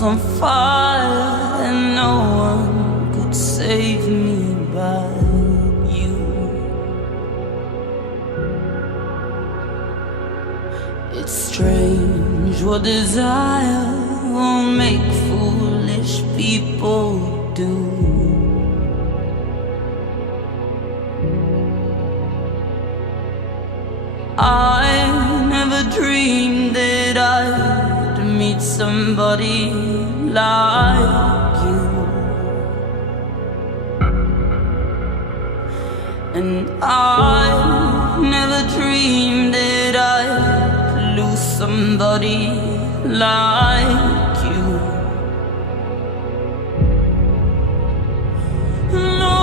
was on fire and no one could save me but you. It's strange what desire will make foolish people do. I never dreamed that I'd meet somebody like you, and I never dreamed that I'd lose somebody like you. No,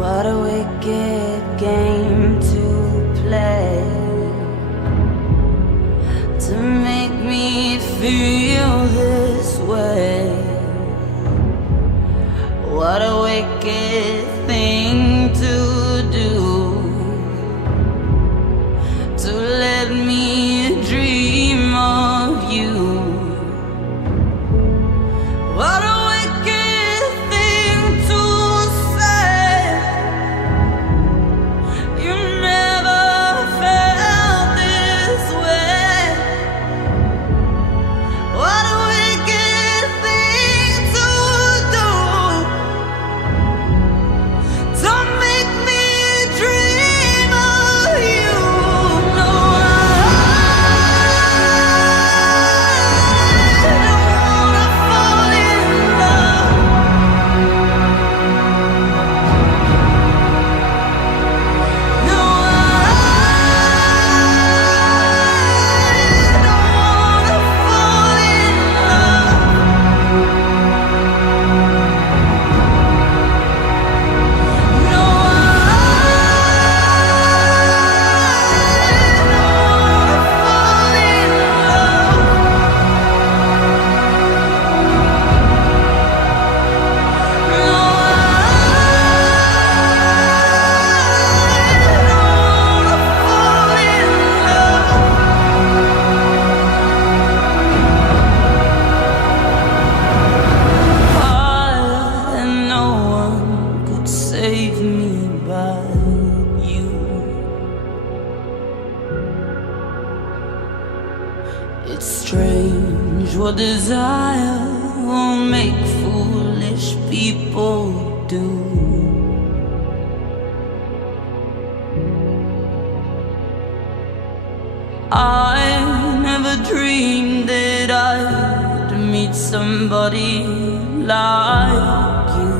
what a wicked game to play, to make me feel this way. What a wicked thing to do, to let me dream of you. What a wicked thing to say. You never felt this way. What a wicked thing to do, to make me dream of you. No, I don't wanna fall in love. No, I don't wanna fall in love. No, and no one could save me but you. It's strange what desire will make foolish people do. I never dreamed that I'd meet somebody like you,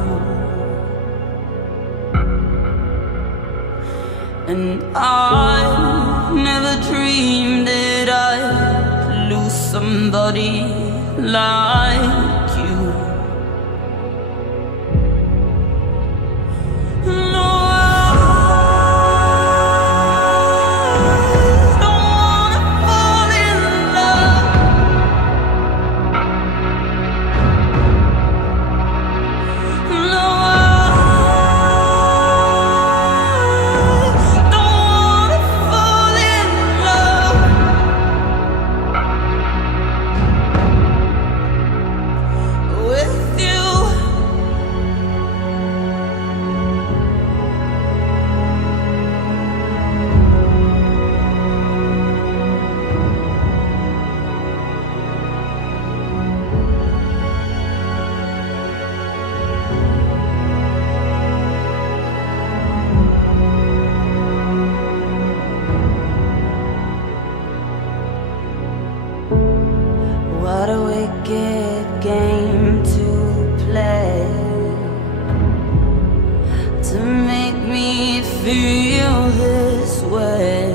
and I never dreamed that I'd lose somebody like you. No, I don't wanna fall in love. No, I don't wanna fall in love. wicked game to play to make me feel this way.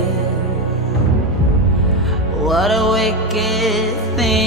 What a wicked thing